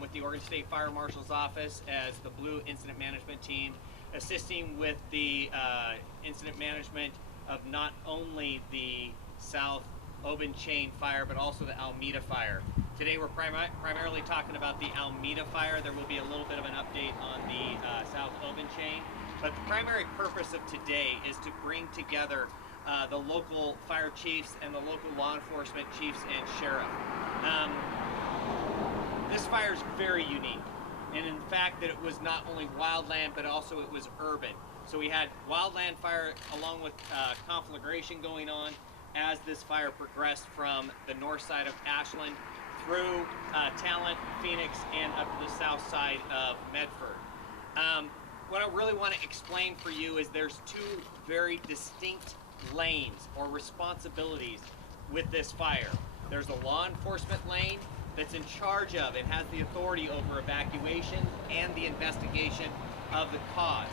with the Oregon State Fire Marshal's Office as the Blue Incident Management Team, assisting with the incident management of not only the South Oban Chain Fire, but also the Almeda Fire. Today we're primarily talking about the Almeda Fire. There will be a little bit of an update on the South Oban Chain, but the primary purpose of today is to bring together the local fire chiefs and the local law enforcement chiefs and sheriff. This fire is very unique, and in fact that it was not only wildland, but also it was urban. So we had wildland fire along with conflagration going on as this fire progressed from the north side of Ashland through Talent, Phoenix, and up to the south side of Medford. What I really want to explain for you is there's two very distinct lanes or responsibilities with this fire. There's a law enforcement lane that's in charge of and has the authority over evacuation and the investigation of the cause.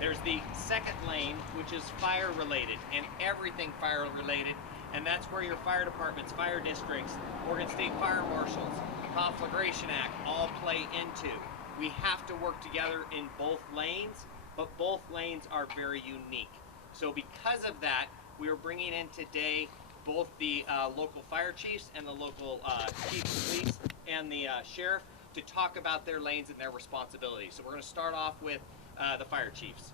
There's the second lane, which is fire related and everything fire related, and that's where your fire departments, fire districts, Oregon State Fire Marshals, Conflagration Act all play into. We have to work together in both lanes, but both lanes are very unique. So because of that, we are bringing in today both the local fire chiefs and the local chief of police and the sheriff to talk about their lanes and their responsibilities. So we're going to start off with the fire chiefs.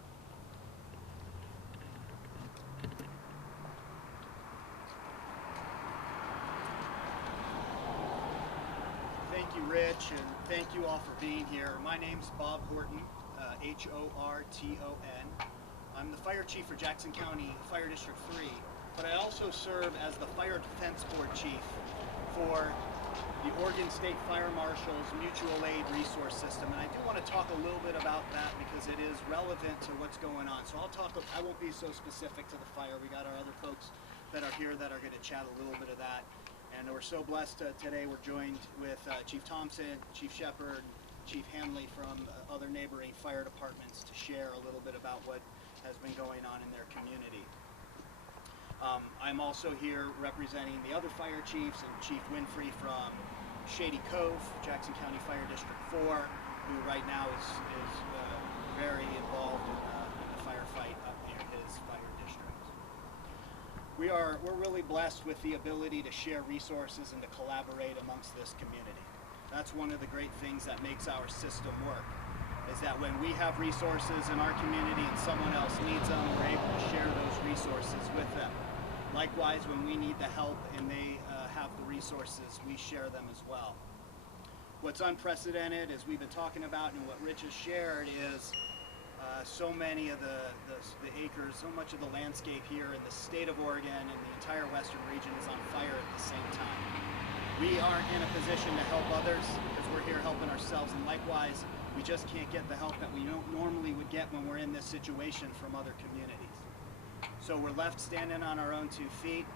Thank you, Rich, and thank you all for being here. My name's Bob Horton, H-O-R-T-O-N. I'm the fire chief for Jackson County Fire District 3, but I also serve as the Fire Defense Board chief for the Oregon State Fire Marshal's Mutual Aid Resource System. And I do want to talk a little bit about that because it is relevant to what's going on. So I won't be so specific to the fire. We got our other folks that are here that are going to chat a little bit of that. And we're so blessed today. We're joined with Chief Thompson, Chief Shepard, Chief Hanley from other neighboring fire departments to share a little bit about what has been going on in their community. I'm also here representing the other fire chiefs and Chief Winfrey from Shady Cove, Jackson County Fire District 4, who right now is very involved in the firefight up near his fire district. We're really blessed with the ability to share resources and to collaborate amongst this community. That's one of the great things that makes our system work, is that when we have resources in our community and someone else needs them, we're able to share those resources with them. Likewise, when we need the help and they have the resources, we share them as well. What's unprecedented, as we've been talking about and what Rich has shared, is so many of the acres, so much of the landscape here in the state of Oregon and the entire western region is on fire at the same time. We aren't in a position to help others because we're here helping ourselves, and likewise, we just can't get the help that we normally would get when we're in this situation from other communities. So we're left standing on our own 2 feet,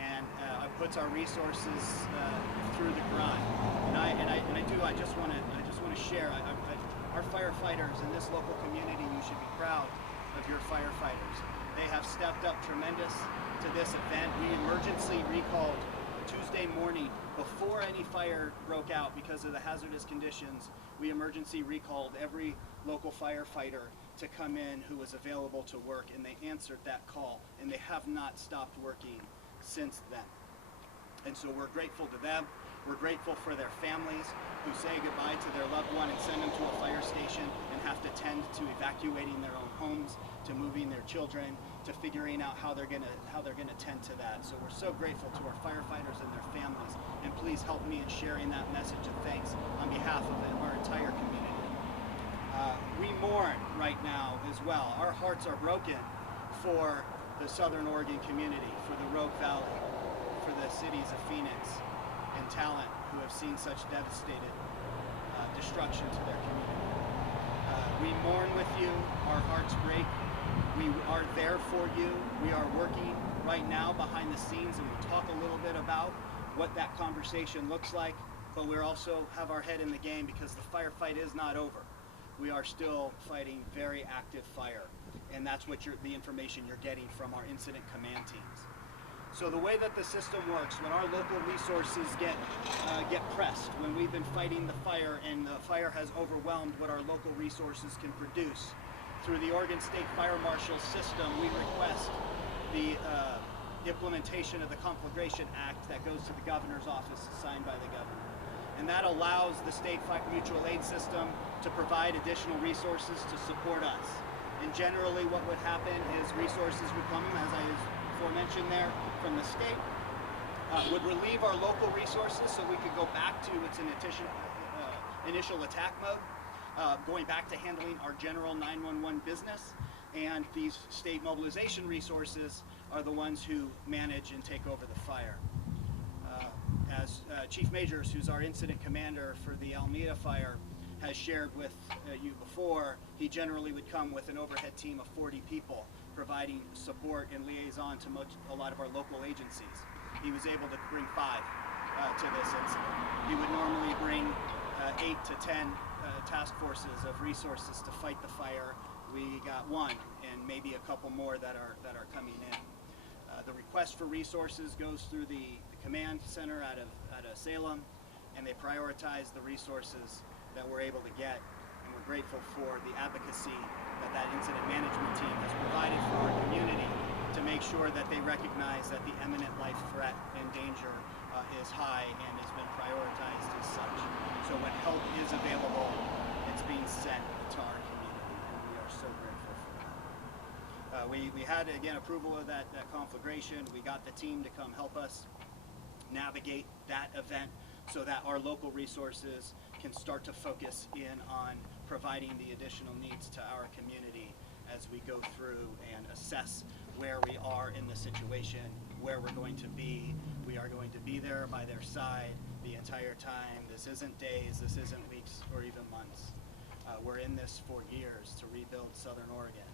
and it puts our resources through the grind. I just want to share. Our firefighters in this local community, you should be proud of your firefighters. They have stepped up tremendous to this event. We emergency recalled Tuesday morning before any fire broke out because of the hazardous conditions. We emergency recalled every local firefighter to come in who was available to work, and they answered that call, and they have not stopped working since then. And so we're grateful to them. We're grateful for their families who say goodbye to their loved one and send them to a fire station and have to tend to evacuating their own homes, to moving their children, to figuring out how they're gonna tend to that. So we're so grateful to our firefighters and their families, and please help me in sharing that message of thanks on behalf of our entire community. We mourn right now as well. Our hearts are broken for the Southern Oregon community, for the Rogue Valley, for the cities of Phoenix and Talent, who have seen such devastated destruction to their community. We mourn with you. Our hearts break. We are there for you. We are working right now behind the scenes, and we'll talk a little bit about what that conversation looks like, but we also have our head in the game because the firefight is not over. We are still fighting very active fire, and that's what the information you're getting from our incident command teams. So the way that the system works, when our local resources get pressed, when we've been fighting the fire and the fire has overwhelmed what our local resources can produce, through the Oregon State Fire Marshal system, we request the implementation of the Conflagration Act that goes to the governor's office, signed by the governor. And that allows the state mutual aid system to provide additional resources to support us. And generally what would happen is resources would come, as I aforementioned there, from the state, would relieve our local resources so we could go back to its initial attack mode, going back to handling our general 911 business. And these state mobilization resources are the ones who manage and take over the fire. As Chief Majors, who's our incident commander for the Almeda Fire, has shared with you before, he generally would come with an overhead team of 40 people, providing support and liaison to a lot of our local agencies. He was able to bring 5 to this incident. He would normally bring 8 to 10 task forces of resources to fight the fire. We got 1, and maybe a couple more that are coming in. The request for resources goes through the command center out of Salem, and they prioritize the resources that we're able to get. And we're grateful for the advocacy that incident management team has provided for our community to make sure that they recognize that the imminent life threat and danger is high and has been prioritized as such. So when help is available, it's being sent to our community, and we are so grateful for that. We had, again, approval of that conflagration. We got the team to come help us navigate that event so that our local resources can start to focus in on providing the additional needs to our community as we go through and assess where we are in the situation, where we're going to be. We are going to be there by their side the entire time. This isn't days, this isn't weeks or even months. We're in this for years to rebuild Southern Oregon.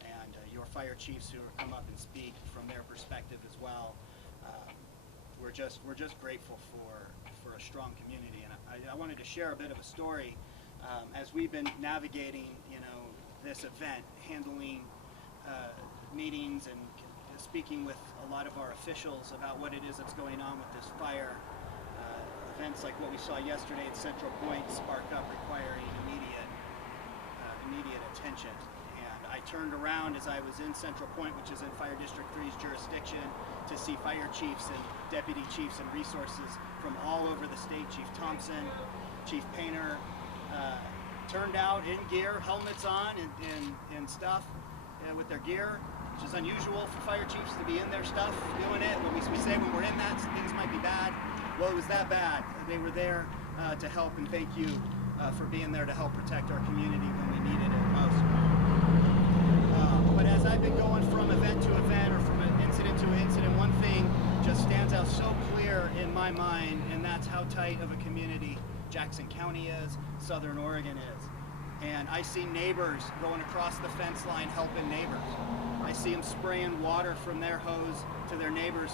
And your fire chiefs who come up and speak from their perspective as well, we're just grateful for a strong community. And I wanted to share a bit of a story as we've been navigating, this event, handling meetings and speaking with a lot of our officials about what it is that's going on with this fire. Events like what we saw yesterday at Central Point spark up requiring immediate attention. And I turned around as I was in Central Point, which is in Fire District 3's jurisdiction, to see fire chiefs and deputy chiefs and resources from all over the state. Chief Thompson, Chief Painter, turned out in gear, helmets on and stuff with their gear, which is unusual for fire chiefs to be in their stuff doing it. When we say when we're in that, things might be bad. Well, it was that bad. They were there to help, and thank you for being there to help protect our community when we needed it most. But as I've been going from event to event or from incident to incident, one thing just stands out so clear in my mind, and that's how tight of a community Jackson County is, Southern Oregon is. And I see neighbors going across the fence line helping neighbors. I see them spraying water from their hose to their neighbor's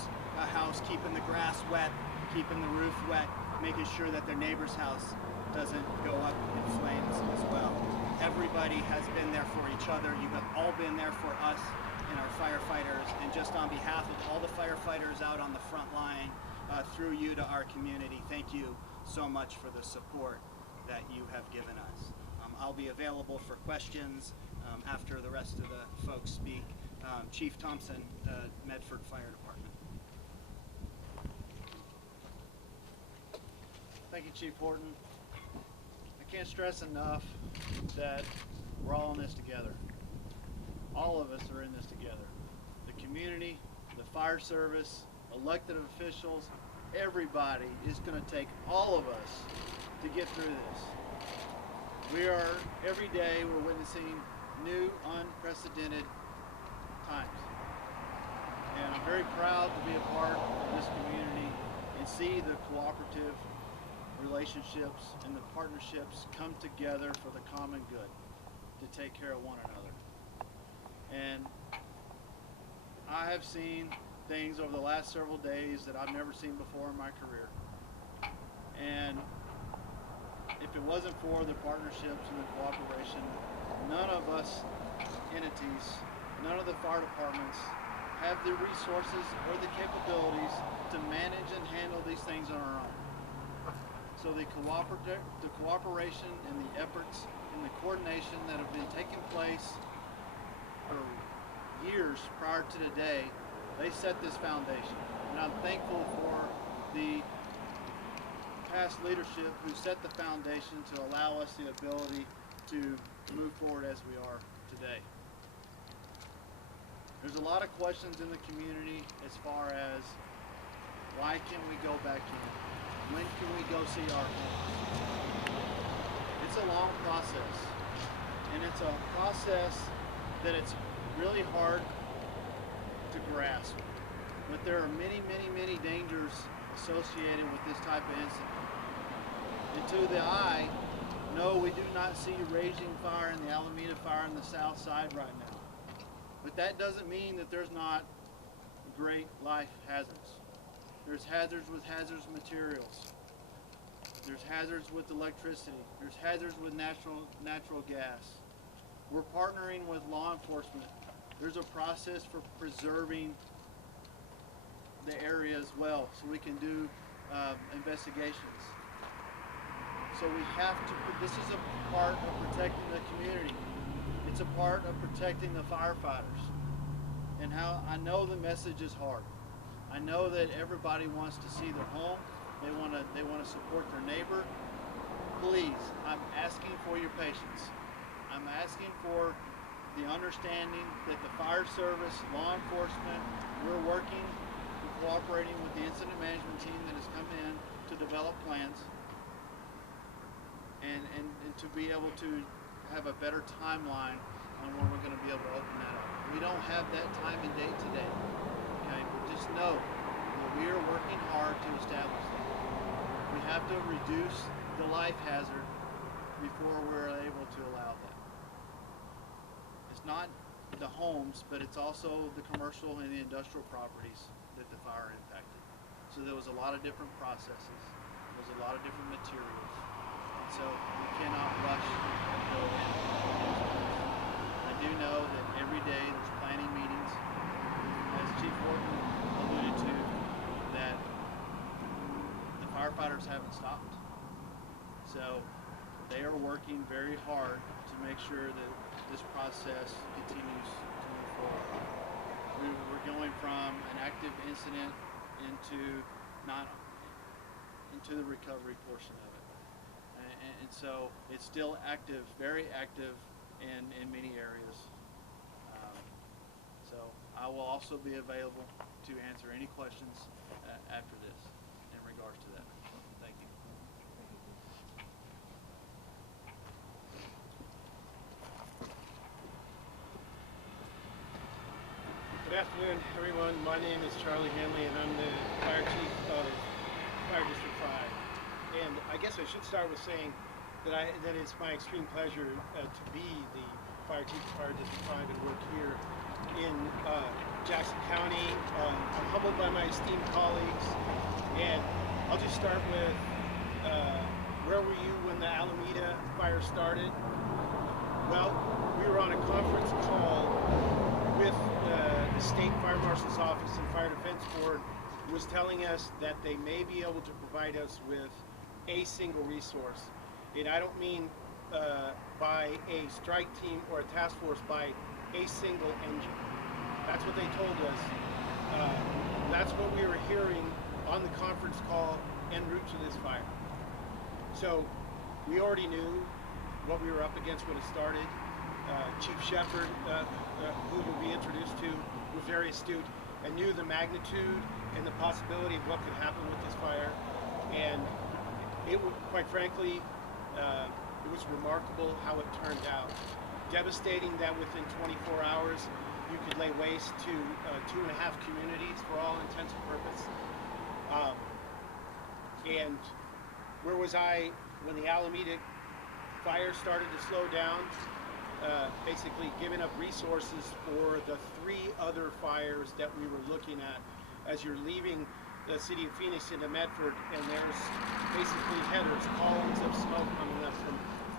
house, keeping the grass wet, keeping the roof wet, making sure that their neighbor's house doesn't go up in flames as well. Everybody has been there for each other. You have all been there for us and our firefighters. And just on behalf of all the firefighters out on the front line, through you to our community, thank you so much for the support that you have given us. I'll be available for questions after the rest of the folks speak. Chief Thompson, Medford Fire Department. Thank you, Chief Horton. I can't stress enough that we're all in this together. All of us are in this together. The community, the fire service, elected officials, everybody is going to take all of us to get through this. Every day we're witnessing new, unprecedented times. And I'm very proud to be a part of this community and see the cooperative relationships and the partnerships come together for the common good to take care of one another. And I have seen things over the last several days that I've never seen before in my career. And if it wasn't for the partnerships and the cooperation, none of us entities, none of the fire departments have the resources or the capabilities to manage and handle these things on our own. So the cooperation and the efforts and the coordination that have been taking place for years prior to today, they set this foundation. And I'm thankful for the past leadership who set the foundation to allow us the ability to move forward as we are today. There's a lot of questions in the community as far as why can we go back in? When can we go see our homes? It's a long process, and it's a process that it's really hard to grasp. But there are many, many, many dangers associated with this type of incident. And to the eye, no, we do not see raging fire in the Almeda Fire on the south side right now. But that doesn't mean that there's not great life hazards. There's hazards with hazardous materials. There's hazards with electricity. There's hazards with natural gas. We're partnering with law enforcement. There's a process for preserving the area as well, so we can do investigations. So we have to, this is a part of protecting the community. It's a part of protecting the firefighters. And how I know the message is hard. I know that everybody wants to see their home. They want to support their neighbor. Please, I'm asking for your patience. I'm asking for the understanding that the fire service, law enforcement, we're working and cooperating with the incident management team that has come in to develop plans and to be able to have a better timeline on when we're going to be able to open that up. We don't have that time and date today. Okay, but just know that we are working hard to establish that. We have to reduce the life hazard before we're able to allow that. It's not the homes, but it's also the commercial and the industrial properties that the fire impacted. So there was a lot of different processes. There was a lot of different materials. And so we cannot rush and go in. I do know that every day there's planning meetings, as Chief Horton alluded to, that the firefighters haven't stopped. So they are working very hard to make sure that this process continues to move forward. We're going from an active incident into the recovery portion of it. And so it's still active, very active in many areas. So I will also be available to answer any questions after this in regards to that. Thank you. Good afternoon, everyone. My name is Charlie Hanley, and I'm the Fire Chief of Fire District 5. And I guess I should start with saying that it's my extreme pleasure to be the Fire Chief of Fire District 5 and work here in Jackson County. I'm humbled by my esteemed colleagues, and I'll just start with where were you when the Alameda fire started? Well, we were on a conference call with the State Fire Marshal's Office and Fire Defense Board, who was telling us that they may be able to provide us with a single resource. And I don't mean by a strike team or a task force, by a single engine. That's what they told us. That's what we were hearing on the conference call en route to this fire. So we already knew what we were up against when it started. Chief Shepard, who will be introduced to, was very astute and knew the magnitude and the possibility of what could happen with this fire. And it would, quite frankly, it was remarkable how it turned out. Devastating that within 24 hours you could lay waste to 2.5 communities for all intents and purposes. And where was I when the Alameda fire started to slow down? Basically giving up resources for the 3 other fires that we were looking at as you're leaving the city of Phoenix into Medford, and there's basically headers, columns of smoke coming up from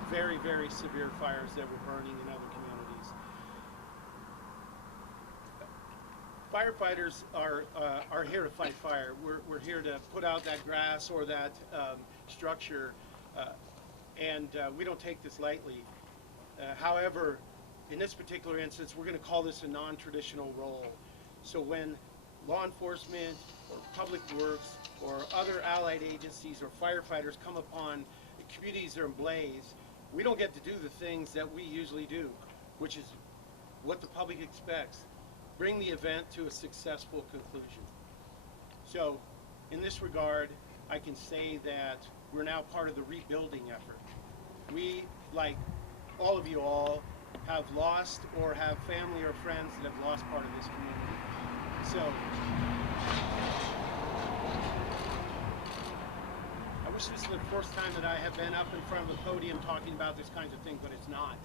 very, very severe fires that were burning in other communities. Firefighters are here to fight fire. We're here to put out that grass or that structure, and we don't take this lightly. However, in this particular instance, we're going to call this a non-traditional role. So when law enforcement or public works or other allied agencies or firefighters come upon communities that are in blaze, we don't get to do the things that we usually do, which is what the public expects. Bring the event to a successful conclusion. So in this regard, I can say that we're now part of the rebuilding effort. We, like all of you all, have lost or have family or friends that have lost part of this community. So I wish this was the first time that I have been up in front of a podium talking about this kinds of thing, but it's not.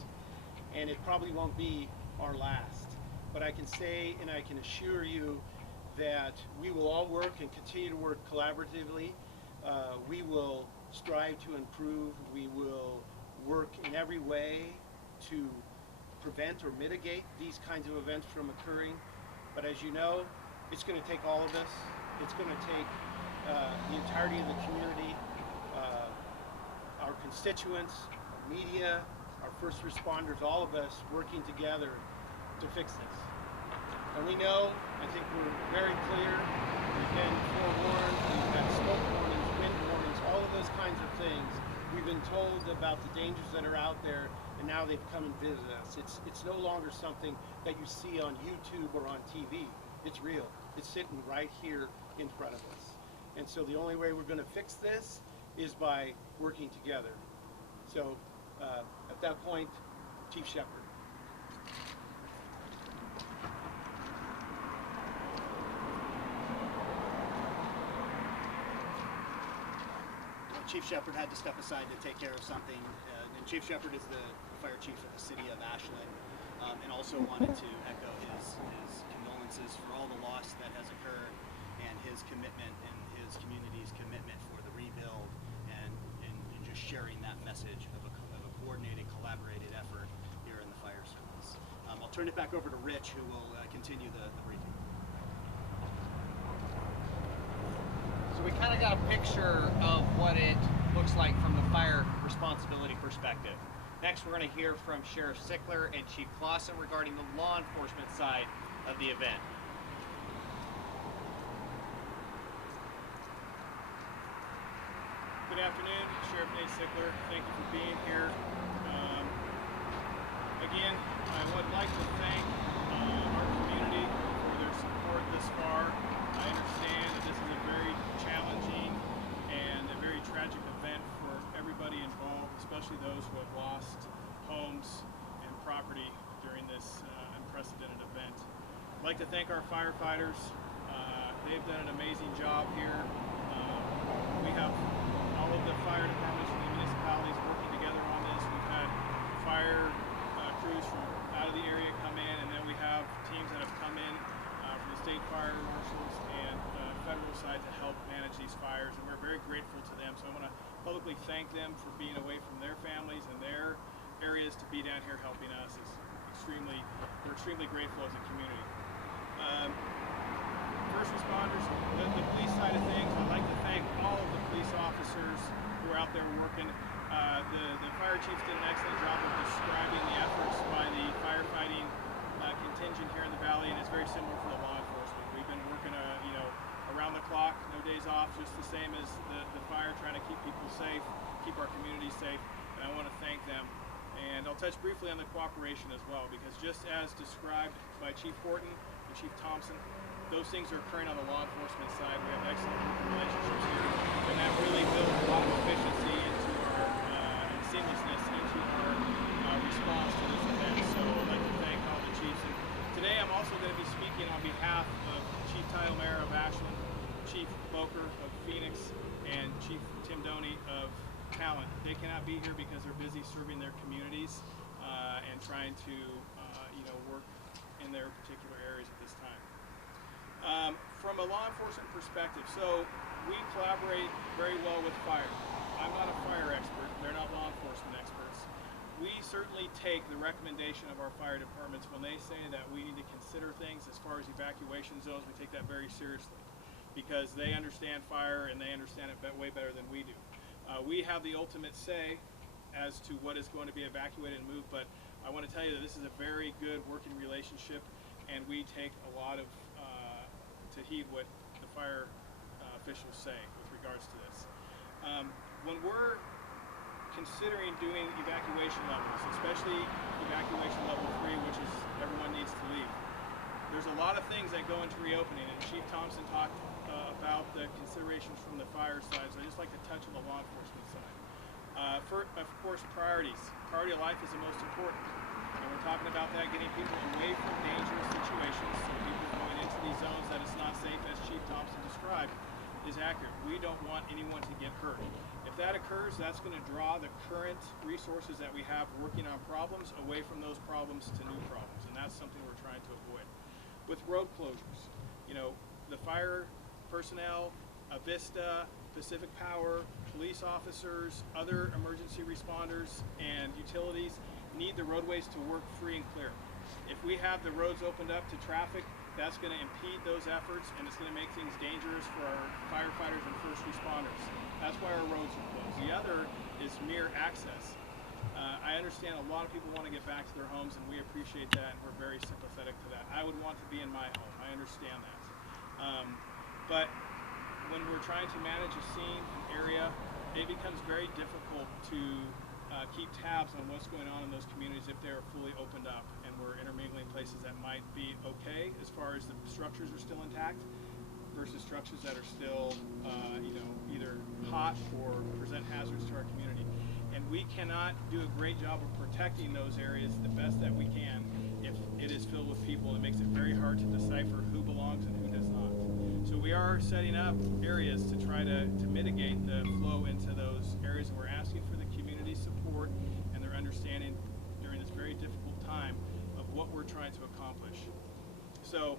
And it probably won't be our last. But I can say and I can assure you that we will all work and continue to work collaboratively. We will strive to improve. We will work in every way to prevent or mitigate these kinds of events from occurring. But as you know, it's going to take all of us. It's going to take the entirety of the community, our constituents, our media, our first responders, all of us working together to fix this. And we know, I think we're very clear, we've been forewarned, we've had smoke warnings, wind warnings, all of those kinds of things. We've been told about the dangers that are out there, and now they've come and visited us. It's no longer something that you see on YouTube or on TV. It's real. It's sitting right here in front of us. And so the only way we're going to fix this is by working together. So at that point, Chief Shepherd. Chief Shepherd had to step aside to take care of something, and Chief Shepherd is the fire chief of the city of Ashland, and also wanted to echo his condolences for all the loss that has occurred, and his commitment and his community's commitment for the rebuild, and just sharing that message of a coordinated, collaborated effort here in the fire service. I'll turn it back over to Rich, who will continue the briefing. So we kind of got a picture of what it looks like from the fire responsibility perspective. Next, we're going to hear from Sheriff Sickler and Chief Claussen regarding the law enforcement side of the event. Good afternoon, Sheriff Nate Sickler. Thank you for being here. Again, I would like to thank our community for their support this far. I understand that this is a very challenging and a very tragic event for everybody involved, especially those who have lost homes and property during this unprecedented event. I'd like to thank our firefighters. They've done an amazing job here. We have all of the fire departments from the municipalities working together on this. We've had fire crews from out of the area come in, and then we have teams that have come in from the state fire marshals and federal side to help manage these fires, and we're very grateful to them. So I want to publicly thank them for being away from their families and their areas to be down here helping us. We're extremely grateful as a community. First responders, the police side of things, I'd like to thank all of the police officers who are out there working. The fire chiefs did an excellent job of describing the efforts by the firefighting contingent here in the valley, and it's very similar for the law enforcement. We've been working, around the clock, no days off, just the same as the fire, trying to keep people safe, keep our community safe, and I want to thank them. And I'll touch briefly on the cooperation as well, because just as described by Chief Horton and Chief Thompson, those things are occurring on the law enforcement side. We have excellent working relationships here, and that really builds a lot of efficiency into our and seamlessness into our response to this event. So I'd like to thank all the chiefs. And today I'm also going to be speaking on behalf of Chief Title Mayor of Ashland, Chief Boker of Phoenix, and Chief Tim Doney of Talent. They cannot be here because they're busy serving their communities and trying to work in their particular areas at this time. From a law enforcement perspective, so we collaborate very well with fire. I'm not a fire expert, they're not law enforcement experts. We certainly take the recommendation of our fire departments when they say that we need to consider things as far as evacuation zones. We take that very seriously because they understand fire and they understand it way better than we do. We have the ultimate say as to what is going to be evacuated and moved, but I want to tell you that this is a very good working relationship, and we take a lot of to heed what the fire officials say with regards to this. When we're considering doing evacuation levels, especially evacuation level 3, which is everyone needs to leave, there's a lot of things that go into reopening, and Chief Thompson talked about the considerations from the fire side, so I just like to touch on the law enforcement side. Of course, priorities. Priority of life is the most important, and we're talking about that, getting people away from dangerous situations, so people going into these zones that it's not safe, as Chief Thompson described, is accurate. We don't want anyone to get hurt. If that occurs, that's going to draw the current resources that we have working on problems away from those problems to new problems, and that's something we're trying to avoid. With road closures, you know, the fire personnel, Avista, Pacific Power, police officers, other emergency responders, and utilities need the roadways to work free and clear. If we have the roads opened up to traffic, that's going to impede those efforts, and it's going to make things dangerous for our firefighters and first responders. That's why our roads are closed. The other is mere access. I understand a lot of people want to get back to their homes, and we appreciate that, and we're very sympathetic to that. I would want to be in my home. I understand that. But when we're trying to manage a scene, an area, it becomes very difficult to keep tabs on what's going on in those communities if they are fully opened up and we're intermingling places that might be okay as far as the structures are still intact versus structures that are still either hot or present hazards to our community. And we cannot do a great job of protecting those areas the best that we can if it is filled with people. It makes it very hard to decipher who belongs and who does not. So we are setting up areas to try to mitigate the flow into those areas, and we're asking for the community support and their understanding during this very difficult time of what we're trying to accomplish. So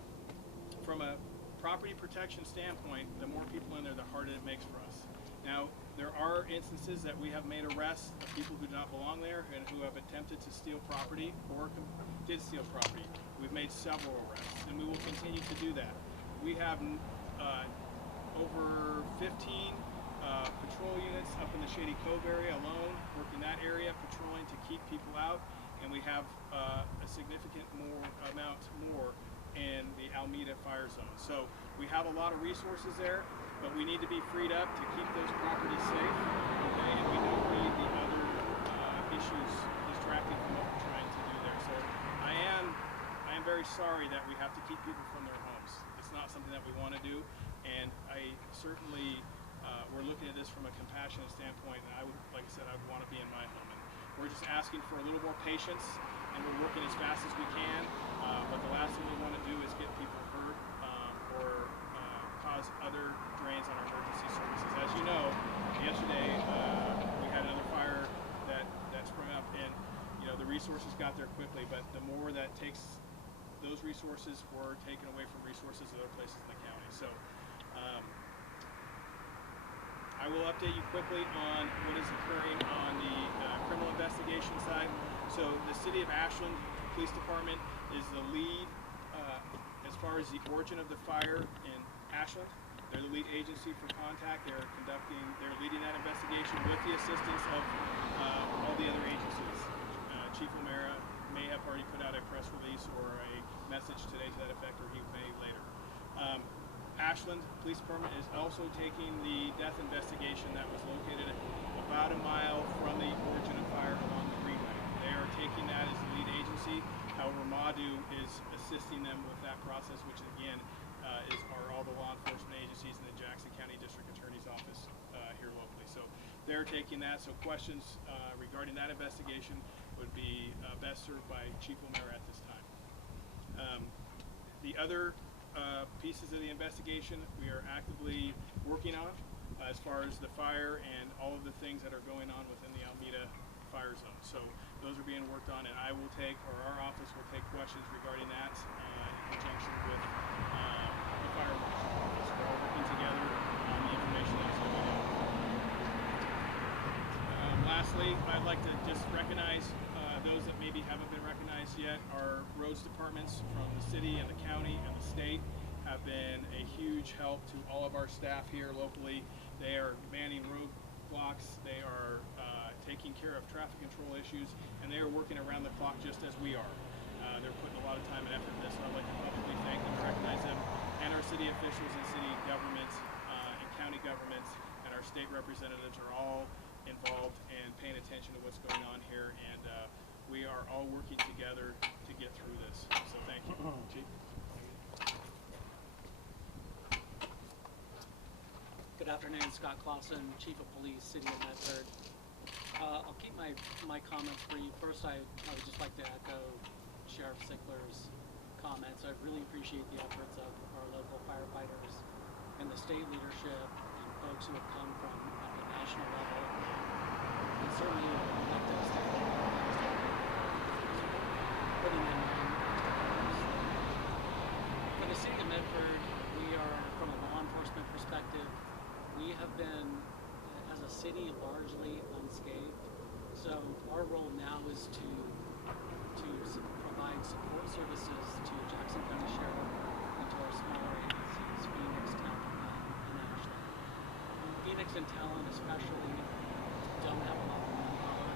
from a property protection standpoint, the more people in there, the harder it makes for us. Now, there are instances that we have made arrests of people who do not belong there and who have attempted to steal property or did steal property. We've made several arrests, and we will continue to do that. We have over 15 patrol units up in the Shady Cove area alone, working that area, patrolling to keep people out, and we have a significant amount more in the Almeda Fire Zone. So we have a lot of resources there, but we need to be freed up to keep those properties safe, okay? And we don't need the other issues distracting from what we're trying to do there. So I am very sorry that we have to keep people from their homes. It's not something that we want to do, and I certainly we're looking at this from a compassionate standpoint, and I would, like I said, I would want to be in my home. And we're just asking for a little more patience, and we're working as fast as we can, but the last thing we want to do is get people hurt or cause other drains on our emergency services. As you know, yesterday we had another fire that sprung up, and the resources got there quickly, but the more that takes, those resources were taken away from resources at other places in the county. So I will update you quickly on what is occurring on the criminal investigation side. So the City of Ashland Police Department is the lead as far as the origin of the fire in Ashland. They're the lead agency for contact. They're leading that investigation with the assistance of all the other agencies. Chief O'Mara may have already put out a press release or a message today to that effect, or he may later. Ashland Police Department is also taking the death investigation that was located about a mile from the origin of fire along the Greenway. They are taking that as the lead agency. However, MADU is assisting them with that process, which again are all the law enforcement agencies in the Jackson County District Attorney's Office here locally. So they're taking that. So questions regarding that investigation would be best served by Chief O'Mara at this time. The other pieces of the investigation we are actively working on as far as the fire and all of the things that are going on within the Almeda Fire Zone. So those are being worked on, and I will take, or our office will take questions regarding that in conjunction with the fire marshal office. We're all working together on the information that's going on. Lastly, I'd like to just recognize those maybe haven't been recognized yet, our roads departments from the city and the county and the state have been a huge help to all of our staff here locally. They are manning roadblocks, they are taking care of traffic control issues, and they are working around the clock just as we are. They're putting a lot of time and effort in this, and I'd like to publicly thank them, recognize them, and our city officials and city governments and county governments and our state representatives are all involved and paying attention to what's going on here, and we are all working together to get through this. So thank you. Chief. Good afternoon, Scott Claussen, Chief of Police, City of Medford. I'll keep my comments brief. First, I would just like to echo Sheriff Sickler's comments. I really appreciate the efforts of our local firefighters and the state leadership and folks who have come from at the national level, and certainly elected state putting in for the City of Medford. We are, from a law enforcement perspective, we have been, as a city, largely unscathed. So our role now is to provide support services to Jackson County Sheriff and to our smaller agencies, Phoenix, Talon, and Ashland. Phoenix and Talon especially don't have a lot of manpower,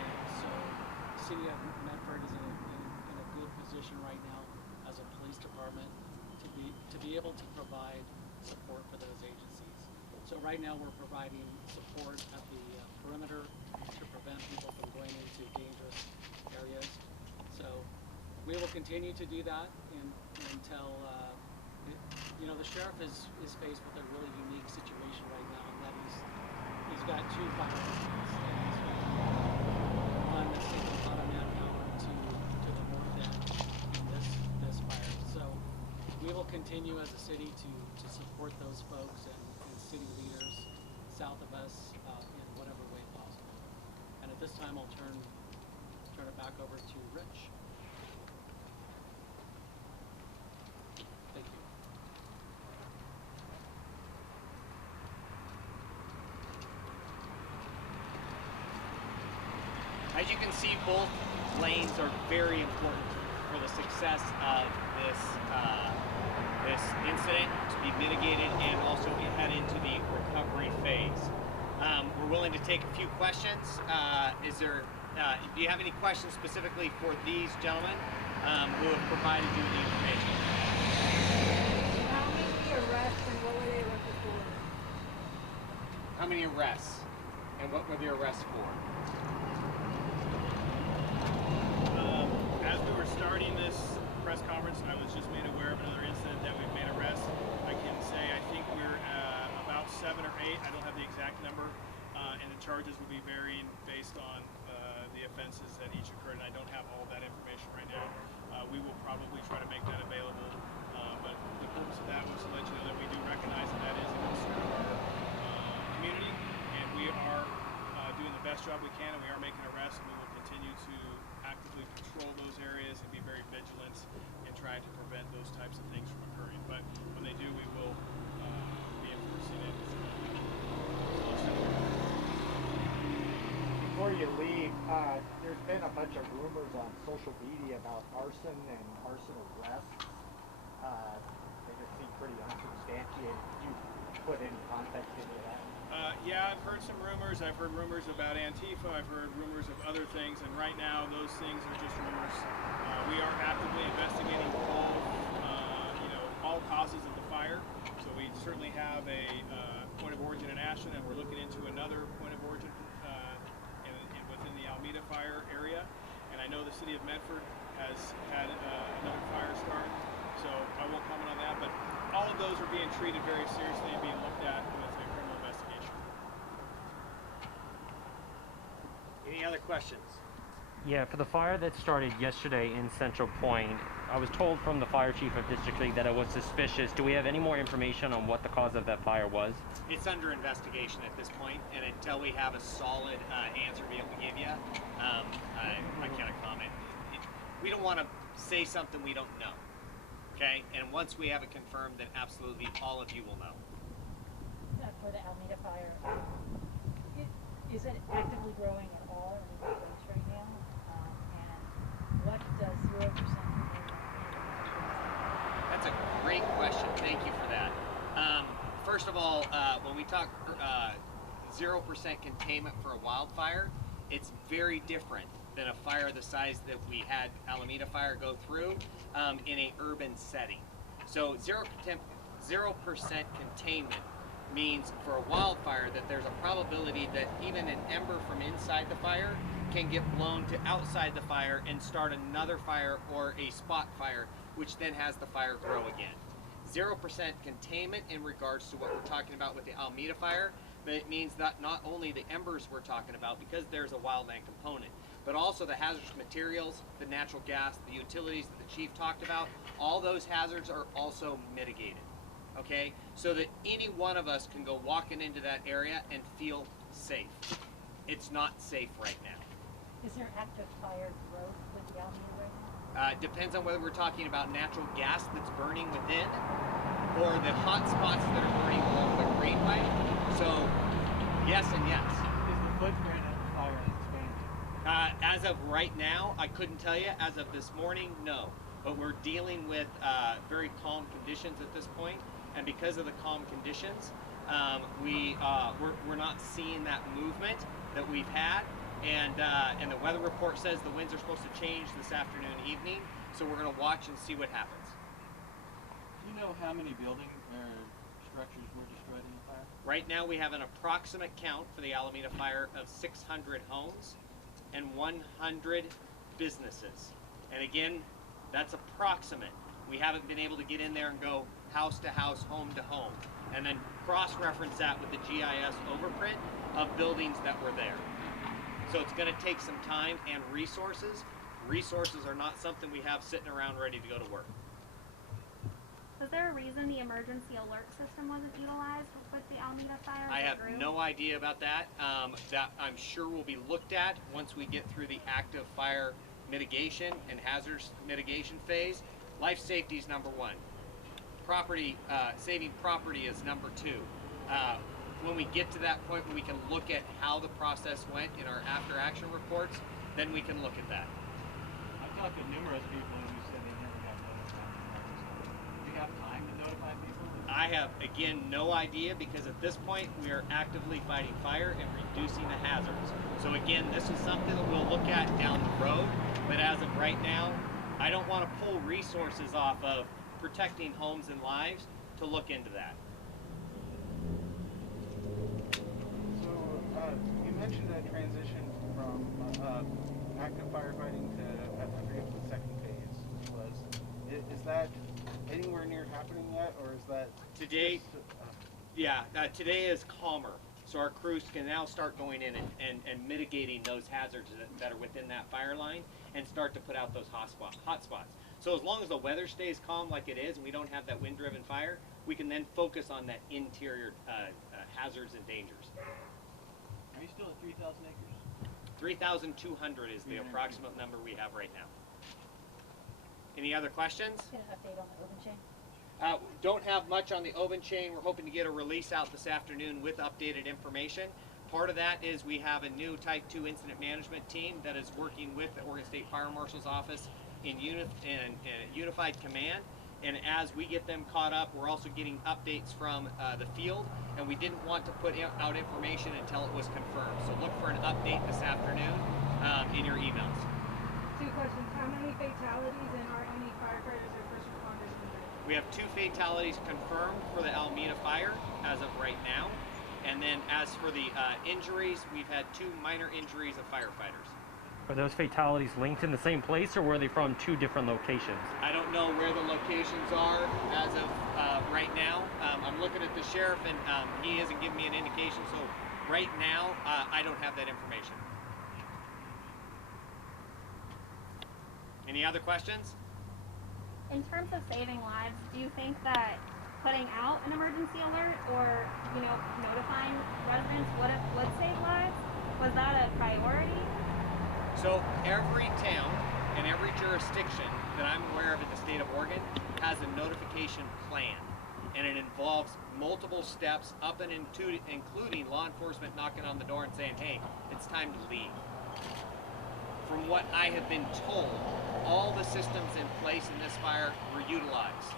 and so the City of Medford is in a good position right now as a police department to be able to provide support for those agencies. So right now we're providing support at the perimeter to prevent people from going into dangerous areas. So we will continue to do that until, the sheriff is faced with a really unique situation right now, in that he's got two fire departments. One that's taking a lot of manpower to the north end in this fire. So we will continue as a city to support those folks and city leaders south of us in whatever way possible. And at this time, I'll turn it back over to Rich. Thank you. As you can see, both lanes are very important for the success of this incident to be mitigated and also head into the recovery phase. We're willing to take a few questions. Do you have any questions specifically for these gentlemen who have provided you the information? How many arrests and what were they arrested for? How many arrests and what were the arrests for? As we were starting this press conference, I was just made aware of another incident that we've made arrests. I can say I think we're about 7 or 8. I don't have the exact number, and the charges will be varying based on the offenses that each occurred. And I don't have all that information right now. We will probably try to make that available, but the purpose of that was to let you know that we do recognize that that is a concern of our community, and we are doing the best job we can, and we are making arrests, and we will continue to actively patrol those areas and be very vigilant in trying to prevent those types of things from occurring. But when they do, we will be enforcing it. Before you leave, there's been a bunch of rumors on social media about arson and arson arrests. They just seem pretty unsubstantiated. Did you put any context into that? Yeah, I've heard some rumors. I've heard rumors about Antifa. I've heard rumors of other things, and right now those things are just rumors. We are actively investigating all causes of the fire. So we certainly have a point of origin in Ashland, and we're looking into another point of origin within the Almeda Fire area. And I know the City of Medford has had another fire start, so I won't comment on that. But all of those are being treated very seriously and being looked at with a criminal investigation. Any other questions? Yeah, for the fire that started yesterday in Central Point, I was told from the fire chief of District 3 that it was suspicious. Do we have any more information on what the cause of that fire was? It's under investigation at this point, and until we have a solid answer to be able to give you, I cannot comment. We don't want to say something we don't know, okay? And once we have it confirmed, then absolutely all of you will know. For the Almeda Fire, is it actively growing at all in the rates right now? And we talk 0% containment for a wildfire, it's very different than a fire the size that we had Almeda Fire go through in a urban setting. So 0% containment means for a wildfire that there's a probability that even an ember from inside the fire can get blown to outside the fire and start another fire or a spot fire, which then has the fire grow again. 0% containment in regards to what we're talking about with the Almeda Fire, but it means that not only the embers we're talking about, because there's a wildland component, but also the hazardous materials, the natural gas, the utilities that the chief talked about, all those hazards are also mitigated. Okay, so that any one of us can go walking into that area and feel safe. It's not safe right now. Is there active fire growth with the Almeda right now? Depends on whether we're talking about natural gas that's burning within or the hot spots that are burning along the greenway. So, yes and yes. Is the footprint of the fire expanding? As of right now, I couldn't tell you. As of this morning, no. But we're dealing with very calm conditions at this point. And because of the calm conditions, we're not seeing that movement that we've had. And the weather report says the winds are supposed to change this afternoon, evening. So we're going to watch and see what happens. Do you know how many buildings or structures were destroyed in the fire? Right now we have an approximate count for the Almeda Fire of 600 homes and 100 businesses. And again, that's approximate. We haven't been able to get in there and go house to house, home to home, and then cross-reference that with the GIS overprint of buildings that were there. So it's going to take some time and resources. Resources are not something we have sitting around ready to go to work. Was there a reason the emergency alert system wasn't utilized with the Almeda Fire? I have no idea about that. That I'm sure will be looked at once we get through the active fire mitigation and hazards mitigation phase. Life safety is number one. Property, saving property is number two. When we get to that point where we can look at how the process went in our after action reports, then we can look at that. I've talked to numerous people who said they never got notified. Do you have time to notify people? I have, again, no idea, because at this point we are actively fighting fire and reducing the hazards. So again, this is something that we'll look at down the road, but as of right now, I don't want to pull resources off of protecting homes and lives to look into that. So, you mentioned a transition from active firefighting to, I forget what the second phase was. Is that anywhere near happening yet, or is that Today, just, today is calmer. So our crews can now start going in and mitigating those hazards that are within that fire line and start to put out those hot spots. So as long as the weather stays calm like it is and we don't have that wind-driven fire, we can then focus on that interior hazards and dangers. Are you still at 3,000 acres? 3,200 is the approximate number we have right now. Any other questions? Get an update on the open chain. Don't have much on the oven chain. We're hoping to get a release out this afternoon with updated information. Part of that is we have a new Type 2 incident management team that is working with the Oregon State Fire Marshal's Office in Unified Command. And as we get them caught up, we're also getting updates from the field. And we didn't want to put out information until it was confirmed. So look for an update this afternoon in your emails. Two questions. How many fatalities and are any firefighters or first responders injured? We have 2 fatalities confirmed for the Almeda Fire as of right now. And then as for the injuries, we've had 2 minor injuries of firefighters. Are those fatalities linked in the same place, or were they from 2 different locations? I don't know where the locations are as of right now. I'm looking at the sheriff and he hasn't given me an indication. So right now, I don't have that information. Any other questions? In terms of saving lives, do you think that putting out an emergency alert or, notifying residents would save lives? Was that a priority? So every town and every jurisdiction that I'm aware of in the state of Oregon has a notification plan. And it involves multiple steps up and into, including law enforcement knocking on the door and saying, hey, it's time to leave. From what I have been told, all the systems in place in this fire were utilized.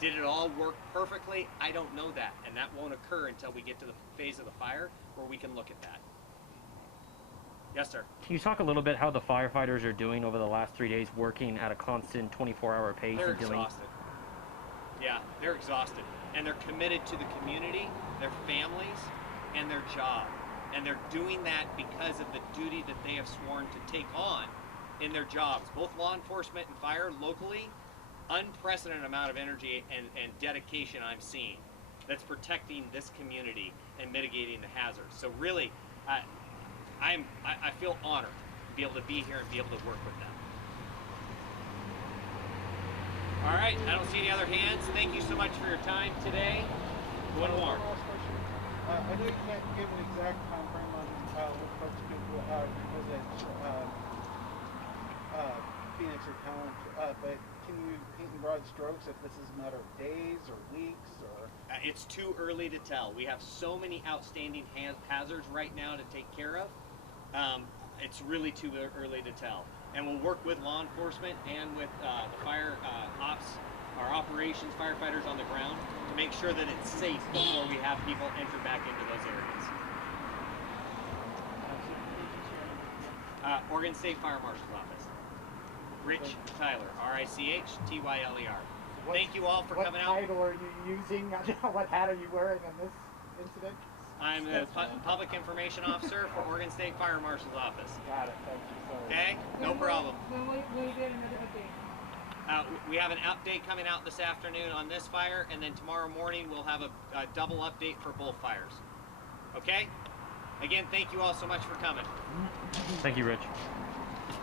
Did it all work perfectly? I don't know that, and that won't occur until we get to the phase of the fire where we can look at that. Yes, sir. Can you talk a little bit how the firefighters are doing over the last 3 days, working at a constant 24-hour pace? They're and dealing... exhausted. Yeah, they're exhausted, and they're committed to the community, their families, and their job. And they're doing that because of the duty that they have sworn to take on in their jobs, both law enforcement and fire locally. Unprecedented amount of energy and dedication I'm seeing that's protecting this community and mitigating the hazards. So really, I feel honored to be able to be here and be able to work with them. All right, I don't see any other hands. Thank you so much for your time today. One more. I know you can't give an exact time frame on what parts of people was at Phoenix or Talent, but can you paint in broad strokes if this is a matter of days or weeks or? It's too early to tell. We have so many outstanding hazards right now to take care of. It's really too early to tell. And we'll work with law enforcement and with the fire ops, our operations firefighters on the ground to make sure that it's safe before we have people enter back into those areas. Oregon State Fire Marshal's Office. Rich Tyler, R-I-C-H-T-Y-L-E-R. Thank you all for coming out. What title are you using? What hat are you wearing in this incident? I'm the Public Information Officer for Oregon State Fire Marshal's Office. Got it, thank you. Sorry. Okay, no problem. When will you get another update? We have an update coming out this afternoon on this fire, and then tomorrow morning we'll have a double update for both fires. Okay? Again, thank you all so much for coming. Thank you, Rich.